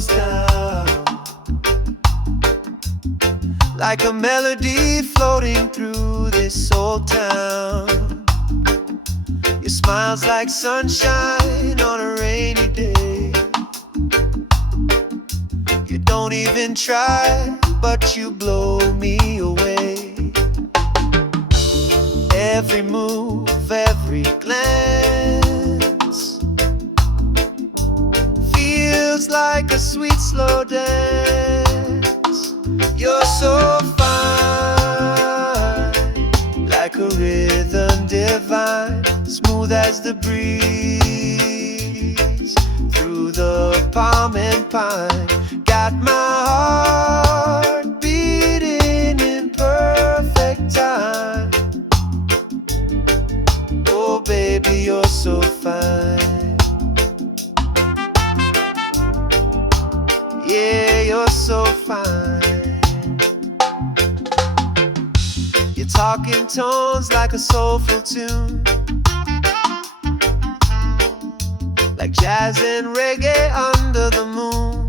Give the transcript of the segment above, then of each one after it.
goes down like a melody floating through this old town. Your smile's like sunshine on a rainy day. You don't even try, but you blow me away. Every move, every glance feels like a sweet slow dance. You're so fine, like a rhythm divine, smooth as the breeze through the palm and pine. Got my heart beating in perfect time. Oh baby, you're so fine. Yeah, you're so fine. You're talking tones like a soulful tune, like jazz and reggae under the moon.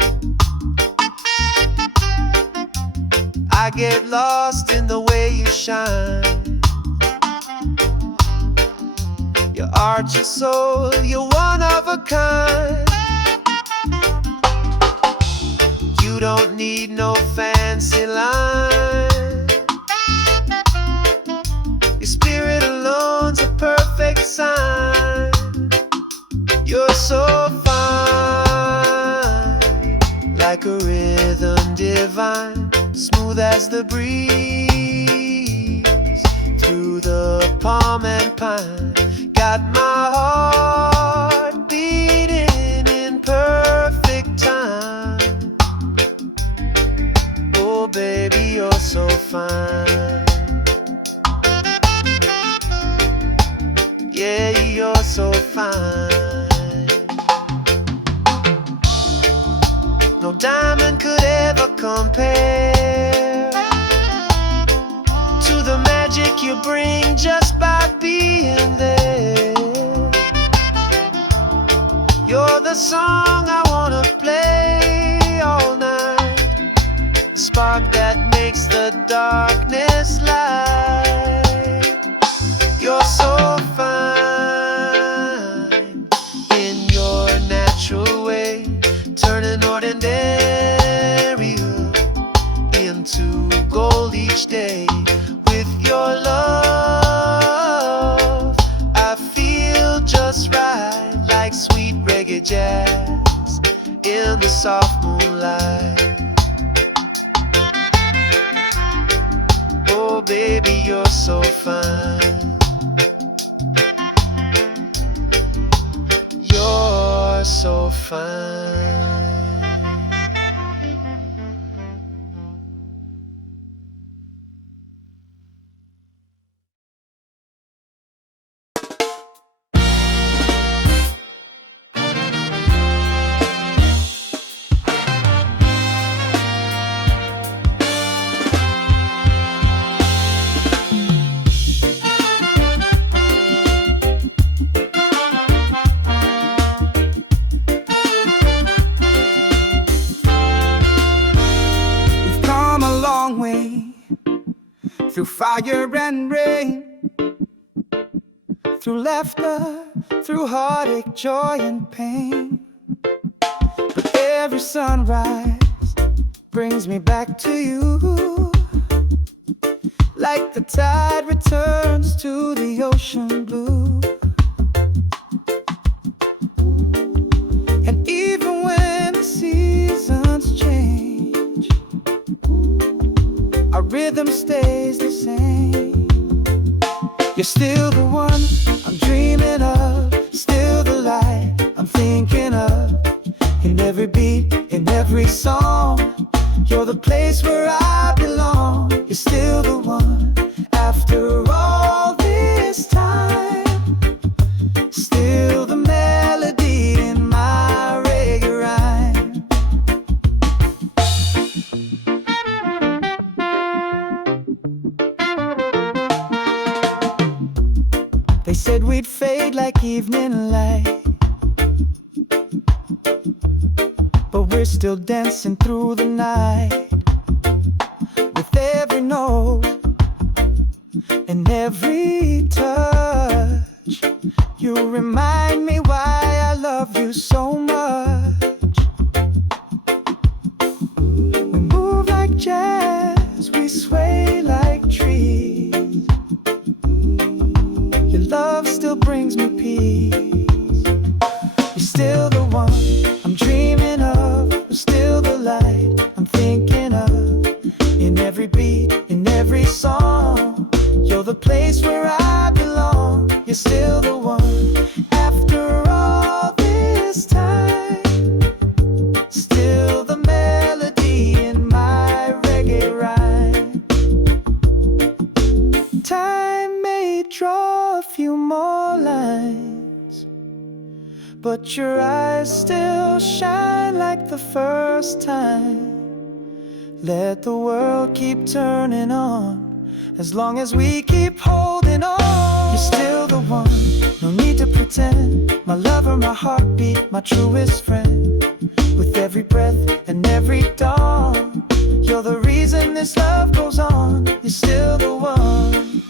I get lost in the way you shine. Your art, your soul, you're one of a kind. You don't need no fancy line. Your spirit alone's a perfect sign. You're so fine, like a rhythm divine, smooth as the breeze through the palm and pine. Got my heart beating in perfect time. Oh baby, you're so fine. Yeah, you're so fine. No diamond could ever compare to the magic you bring just by being there. You're the song I wanna play all night, the spark that makes the darkness light. You're so fine in your natural way, turning ordinary into gold each day. With your love, I feel just right, like sweet reggae jazz in the soft moonlight. Oh baby, you're so fine. You're so fine. Through fire and rain, through laughter, through heartache, joy and pain. But every sunrise brings me back to you, like the tide returns to the ocean blue. And even when the seasons change, our rhythm stays the same. You're still the one I'm dreaming of, still the light I'm thinking of. In every beat, in every song, you're the place where I belong. You're still the one after all this time, still the melody in my reggae rhyme. They said we'd fade like evening light, but we're we're still dancing through the night. With every note and every touch, you remind me why I love you so much. We move like jazz, we sway like trees. Your love still brings me peace. You're still the one I'm dreaming of. You're still the light I'm thinking of. In every beat, in every song, you're the place where I belong. You're still the one. After all this time, still the melody in my reggae rhyme. Time may draw a few more lines, but your eyes still shine like the first time. Let the world keep turning on, as long as we keep holding on. You're still the one, no need to pretend. My lover, my heartbeat, my truest friend. With every breath and every dawn, you're the reason this love goes on. You're still the one.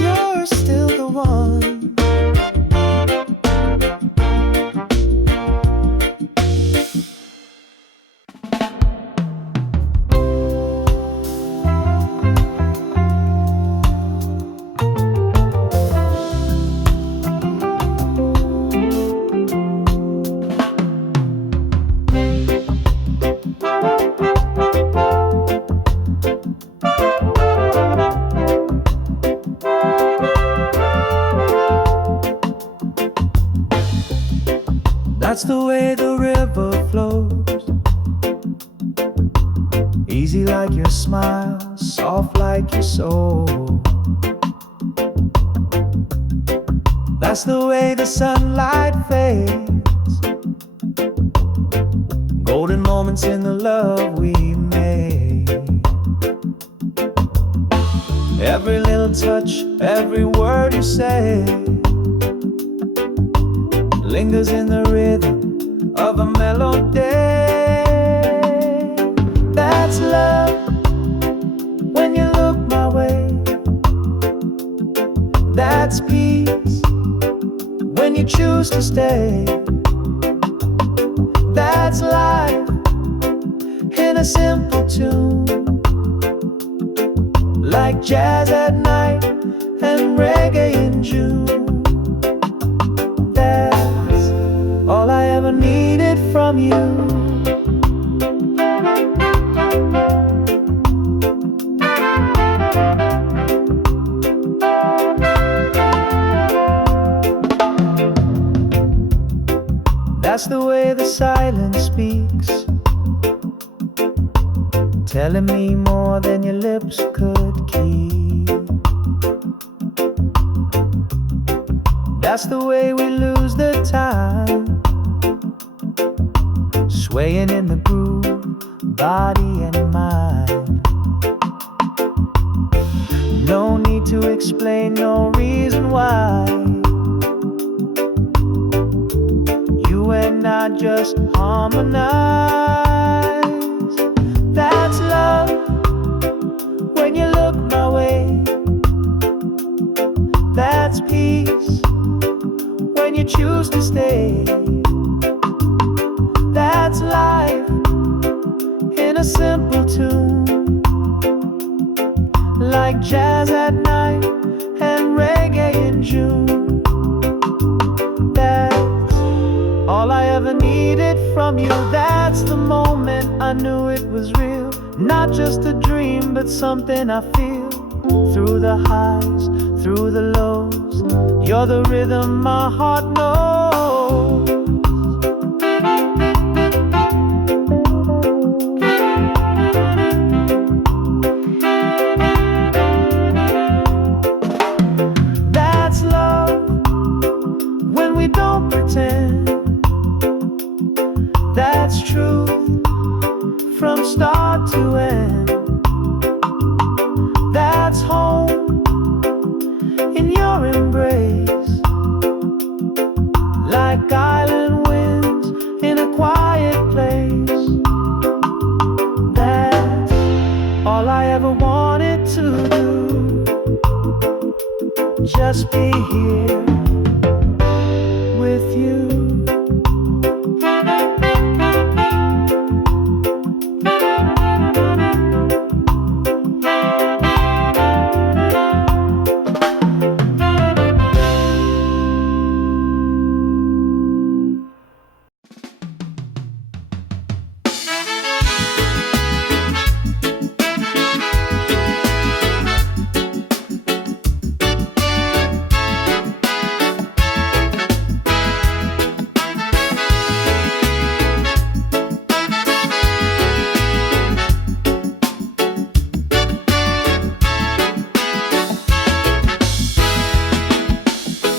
You're still the one. That's the way the river flows, easy like your smile, soft like your soul. That's the way the sunlight fades, golden moments in the love we made. Every little touch, every word you say lingers in the rhythm of a melody. That's love when you look my way. That's peace when you choose to stay. That's life in a simple tune, like jazz at night and reggae in June. All I ever needed from you. That's the way the silence speaks, telling me more than your lips could keep. That's the way we lose the time, swaying in the groove, body and mind. No need to explain, no reason why. You and I just harmonize. That's love when you look my way. That's peace when you choose to stay. That's life in a simple tune, like jazz at night and reggae in June. That's all I ever needed from you. That's the moment I knew it was real, not just a dream, but something I feel. Through the highs, through the lows, you're the rhythm my heart knows. That's love when we don't pretend. That's truth from start to end. That's home in your embrace, quiet place. That's all I ever wanted to do. Just be here with you.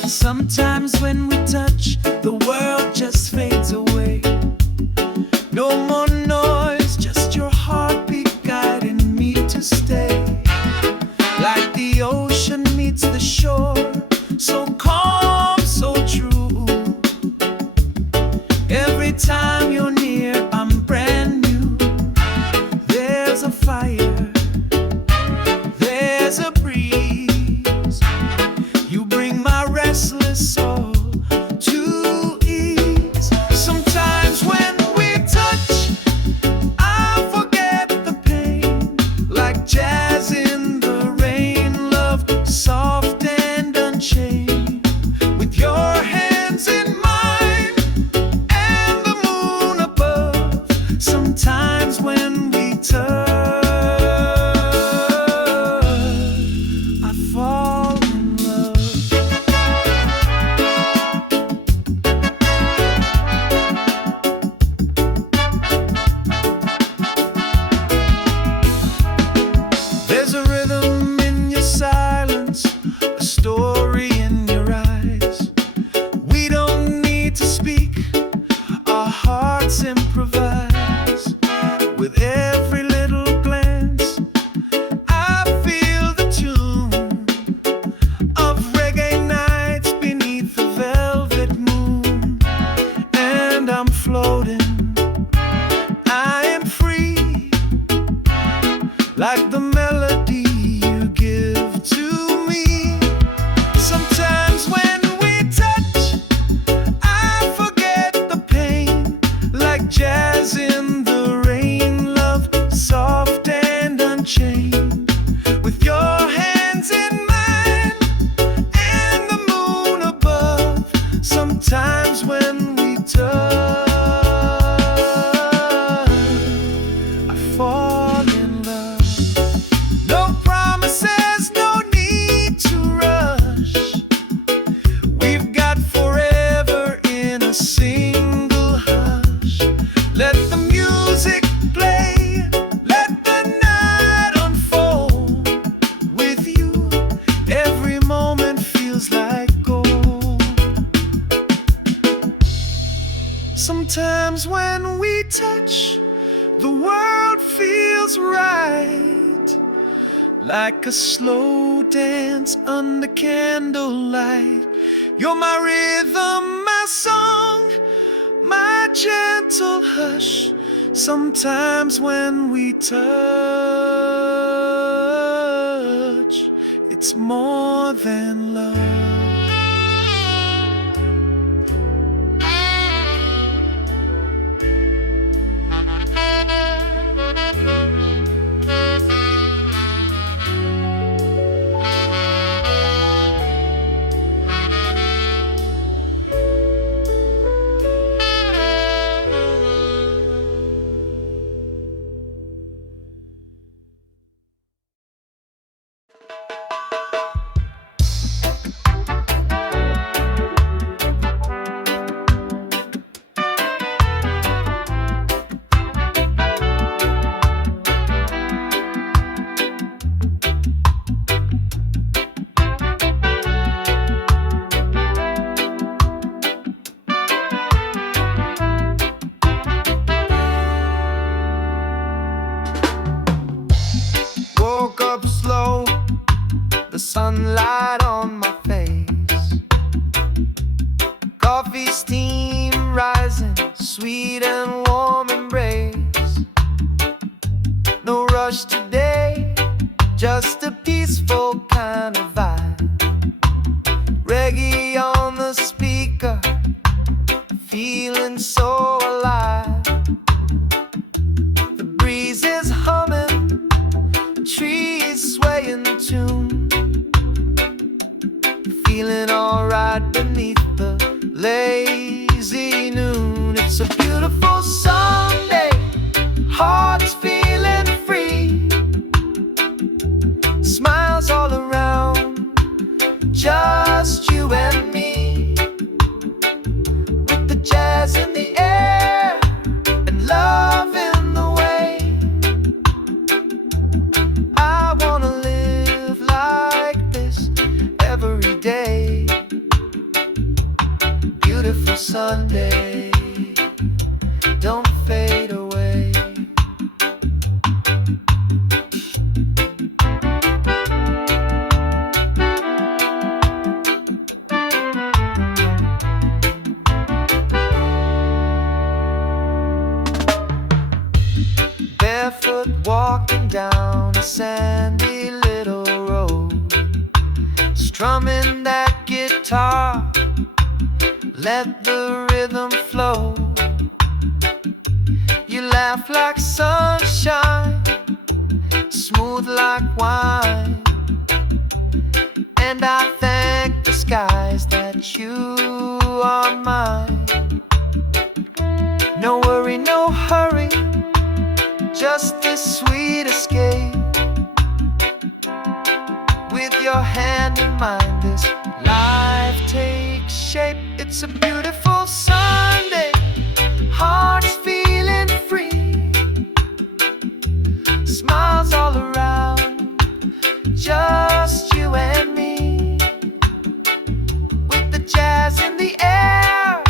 Sometimes when we touch, the world just fades away. No more noise, just your heartbeat guiding me to stay. Like the ocean meets the shore, so calm, so true. Every time you're near, I'm brand new. There's a fire, there's a breeze. You bring my restless soul to ease. Sometimes when we touch, I forget the pain. Like jazz in the rain, love soft and unchained. With your hands in mine and the moon above. Sometimes when we touch, I fall in love. There's a rhythm in your silence, a story in your eyes. We don't need to speak, our hearts improvise. With every little glance, I feel the tune of reggae nights beneath the velvet moon. And I'm floating, I am free, like the melody you give to me. Sometimes when we touch, I forget the pain. Like jazz in the rain, love soft and unchained. With your hands in mine and the moon above. Sometimes when we touch, I fall in love. No promises, no need to rush. We've got forever in a single hush. Let the music play, let the night unfold. With you, every moment feels like gold. Sometimes when we touch, the world feels right. Like a slow dance under candlelight. You're my rhythm, my song, my gentle hush. Sometimes when we touch, it's more than love. sweet and warm embrace. No rush today, just a peaceful kind of vibe. Reggae on the speaker, feeling so alive. The breeze is humming, trees sway in tune. Feeling alright beneath the lazy noon. It's a beautiful Sunday, hearts feeling free. Smiles all around, just you and me. With the jazz in the air and love in the way. I wanna live like this every day. Beautiful Sunday, don't fade away. Barefoot walking down a sandy little road, strumming that guitar, let the rhythm flow. You laugh like sunshine, smooth like wine, and I thank the skies that you are mine. No worry, no hurry, just this sweet escape. With your hand in mine, this life takes shape. It's a beautiful Sunday, hearts feeling free. Smiles all around, just you and me. With the jazz in the air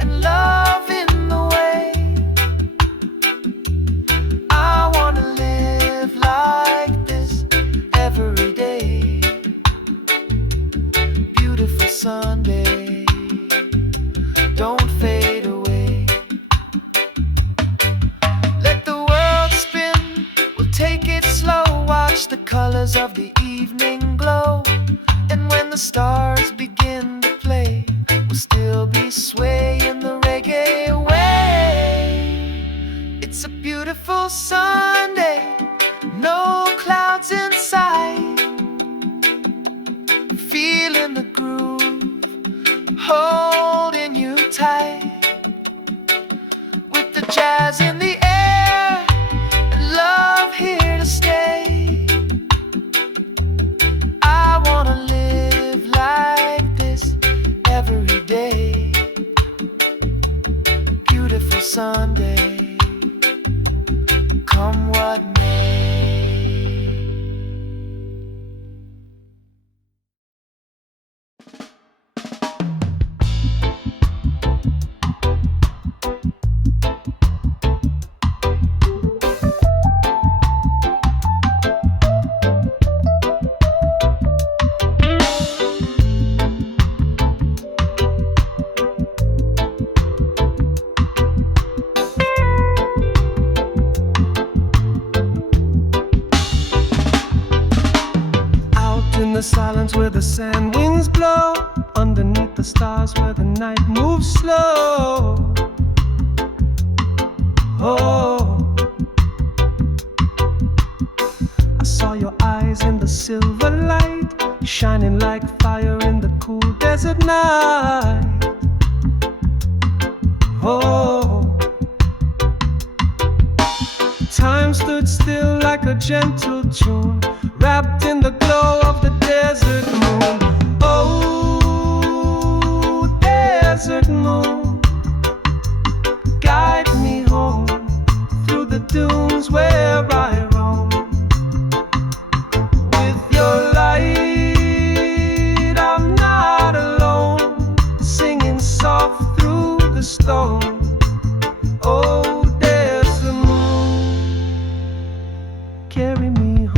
and love in the way. I wanna live like this every day. Beautiful Sunday, don't fade away. Let the world spin, we'll take it slow. Watch the colors of the evening glow. And when the stars begin to play, we'll still be swaying the reggae way. It's a beautiful Sunday, no clouds in sight. Feeling the groove, holding you tight. With the jazz in the air and love here to stay. I wanna live like this every day. Beautiful Sunday, come what may. In the silence where the sand winds blow, underneath the stars where the night moves slow. Oh, I saw your eyes in the silver light, shining like fire in the cool desert night. Oh, time stood still like a gentle tune, wrapped in the glow of the desert moon. Oh, desert moon, guide me home through the dunes where I roam. With your light, I'm not alone, singing soft through the storm. Oh, desert moon, carry me home.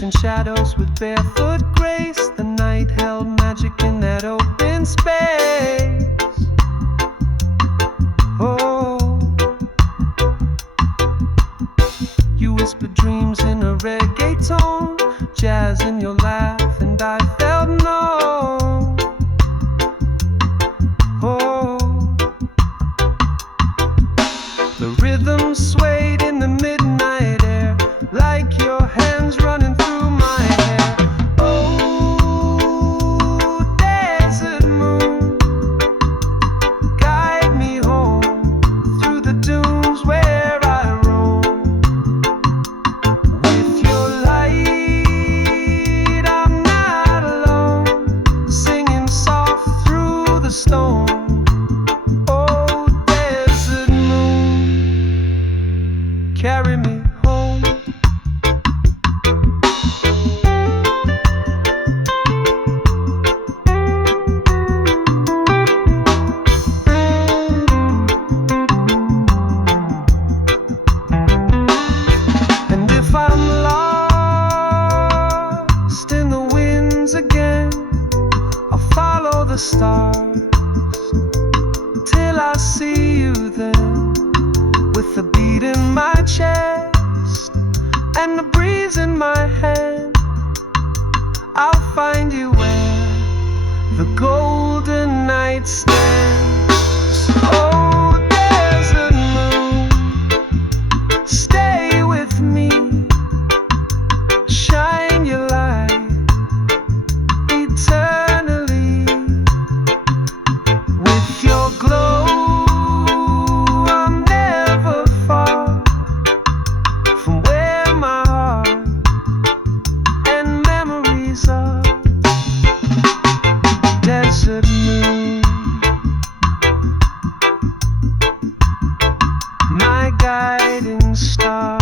In shadows with barefoot grace, the night held magic in that open space. Oh, you whispered dreams in a reggae tone, jazz in your laugh, and I felt no. Oh, the rhythm swayed in the midnight air, like your hands running through my hair. Oh, desert moon, guide me home through the dunes where I roam. With your light, I'm not alone, singing soft through the storm. Oh, desert moon, carry me home. And if I'm lost in the winds again, I'll follow the stars till I see you then, with the beat in my chest and the breeze in my hand. I'll find you where the golden night stands. Oh, desert moon, stay with me, shine your light eternally. With your glow, I'm never far from where my heart and memories are. Desert moon, my guiding star.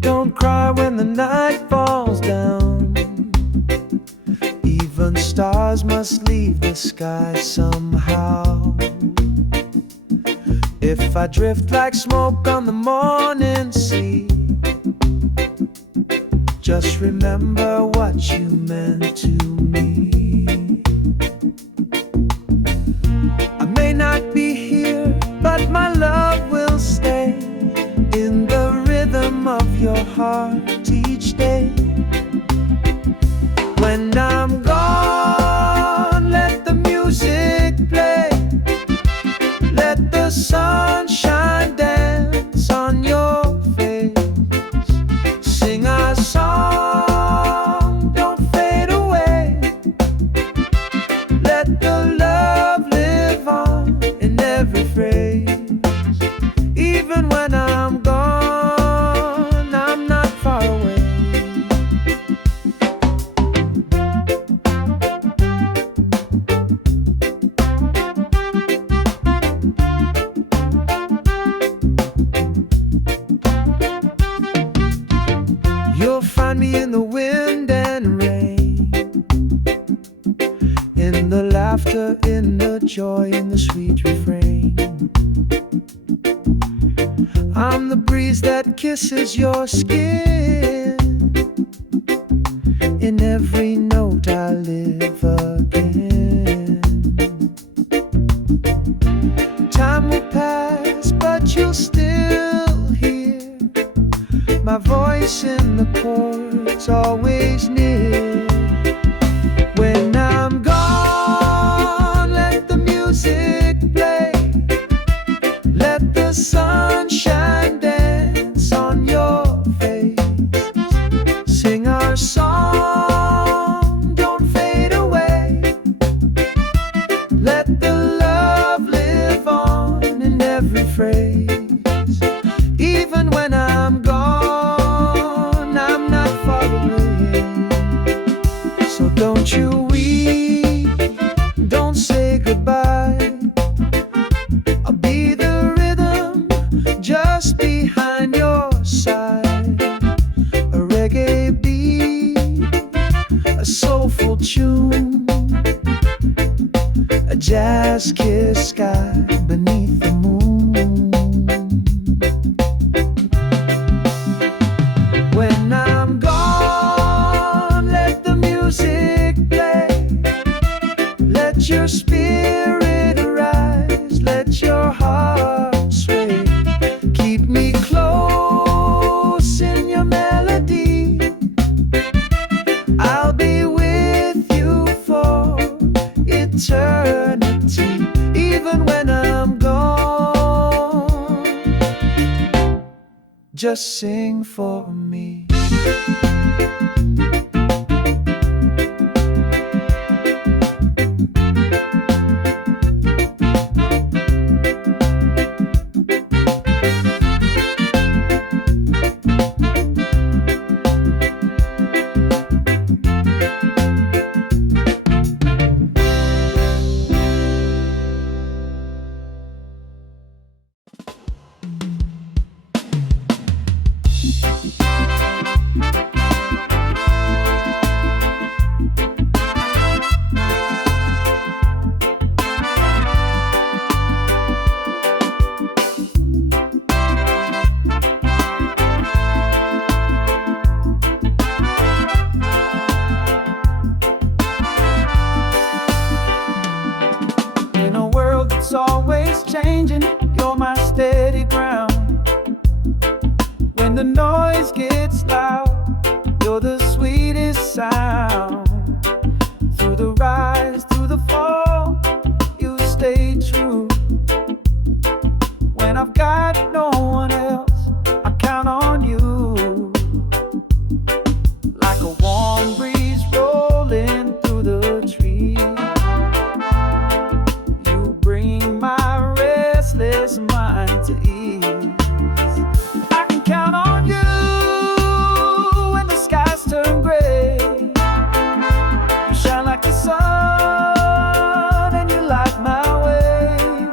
Don't cry when the night falls down. Even stars must leave the sky somehow. If I drift like smoke on the morning sea, just remember what you meant to me. I may not be here, but my love will stay in the rhythm of your heart each day. When I'm gone, let the music play, let the sunshine dance on your face. Sing our song, don't fade away, let the love live on in every phrase. Even when I'm gone, I'm not far away. You'll find me in the wind and rain, in the laughter, in the joy, in the sweet refrain. I'm the breeze that kisses your skin. In every note I live again. Time will pass, but you'll still hear my voice in the chords, always near. When I'm gone, let the music play, let the sunshine dance on your face. Sing our song, don't fade away, let the love live on in every phrase. Even when I'm gone, I'm not far away. kiss sky beneath the moon. When I'm gone, let the music play. Let your spirit arise, let your heart sway. Keep me close in your melody. I'll be with you for eternity, even when I'm gone. Just sing for me. In a world that's always changing, you're my steady ground. When the noise gets loud, you're the sweetest sound. Through the rise, through the fall, you stay true. When I've got no one else, I count on you. Like a warm breeze rolling through the trees, you bring my restless mind to ease. I can count on you when the skies turn gray. You shine like the sun and you light my way.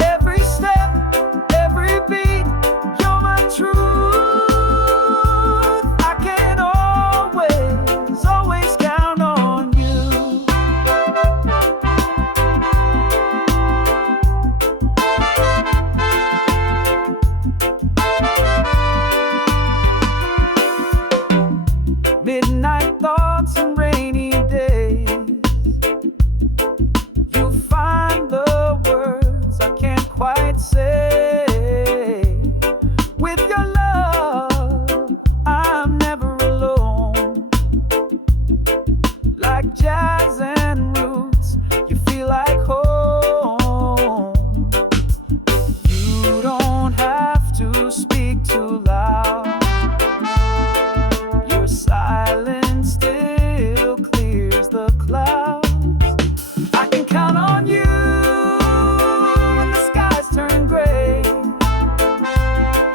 Every step, every beat, you're my truth. I can always, always count on you. Midnight thoughts and rainy days, you find the words I can't quite say. With your love, I'm never alone. Like jazz and roots, you feel like home. You don't have to speak too loud. Your silence still clears the clouds. I can count on you when the skies turn gray.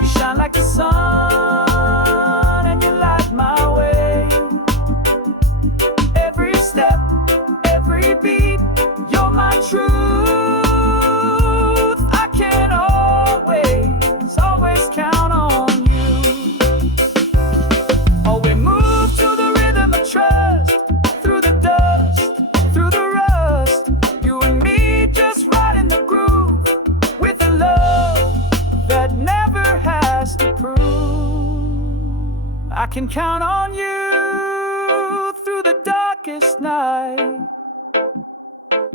You shine like the sun and you light my way. Every step, every beat, you're my truth. I can always, always count on you. Oh, we move to the rhythm of trust, through the dust, through the rust. You and me just right in the groove, with a love that never has to prove. I can count on you through the darkest night.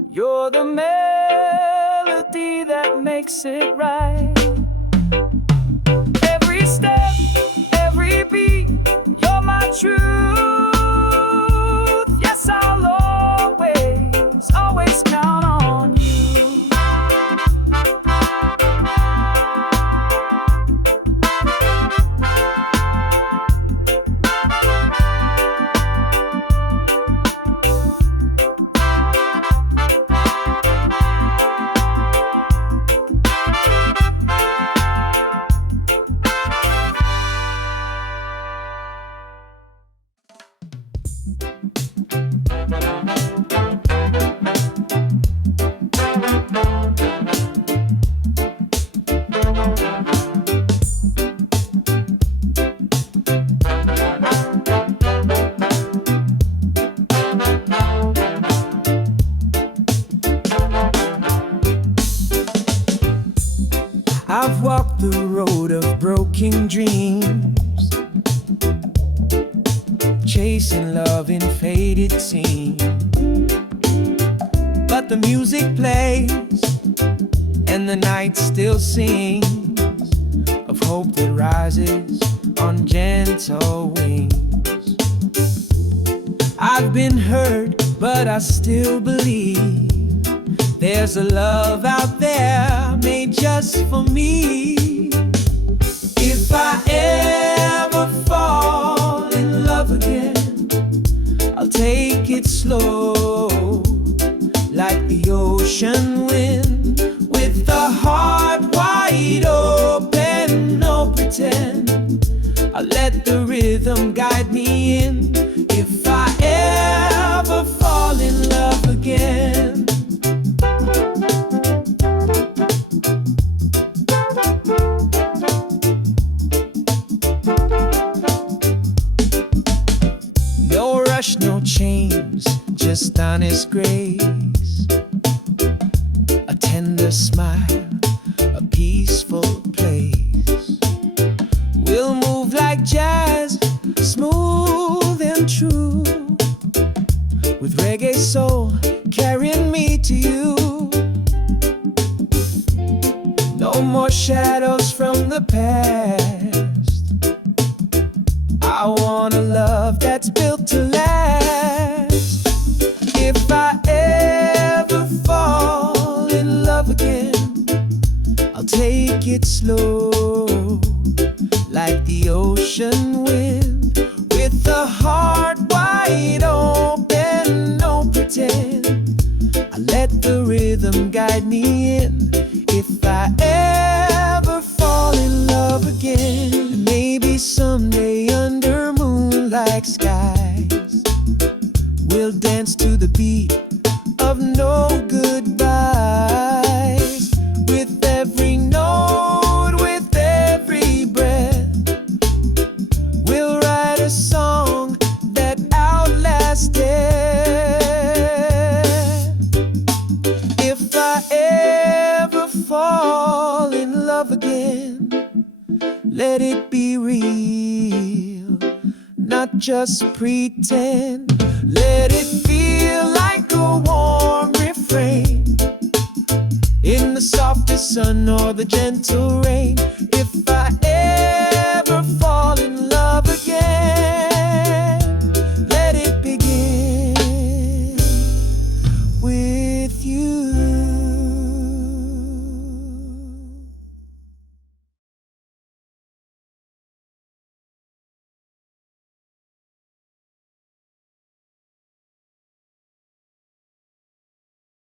You're the melody that makes it right. Every step, every beat, you're my truth. Yes, I'll always, always count on you. chasing love in faded scenes. But the music plays and the night still sings of hope that rises on gentle wings. I've been hurt, but I still believe there's a love out there made just for me. If I ever fall in love again, I'll take it slow, like the ocean wind, with a heart wide open, no pretend. I'll let the rhythm guide me in. If I ever fall in love again, no rush, no chains, just honest grace, a tender smile, a peaceful place. We'll move like jazz, smooth and true, with reggae soul carrying me to you. No more shadows from the past. I want a love that's built to last. If I ever fall in love again, I'll take it slow, like the ocean wind, with a heart wide open, no pretend. I let the rhythm guide me in. If I ever fall in love again, maybe someday under moonlight skies, we'll dance to the beat of no goodbyes. With every note, with every breath, we'll write a song that outlasts death. If I ever fall in love again, let it be real, not just pretend. Let it feel like a warm refrain in the softest sun or the gentle rain.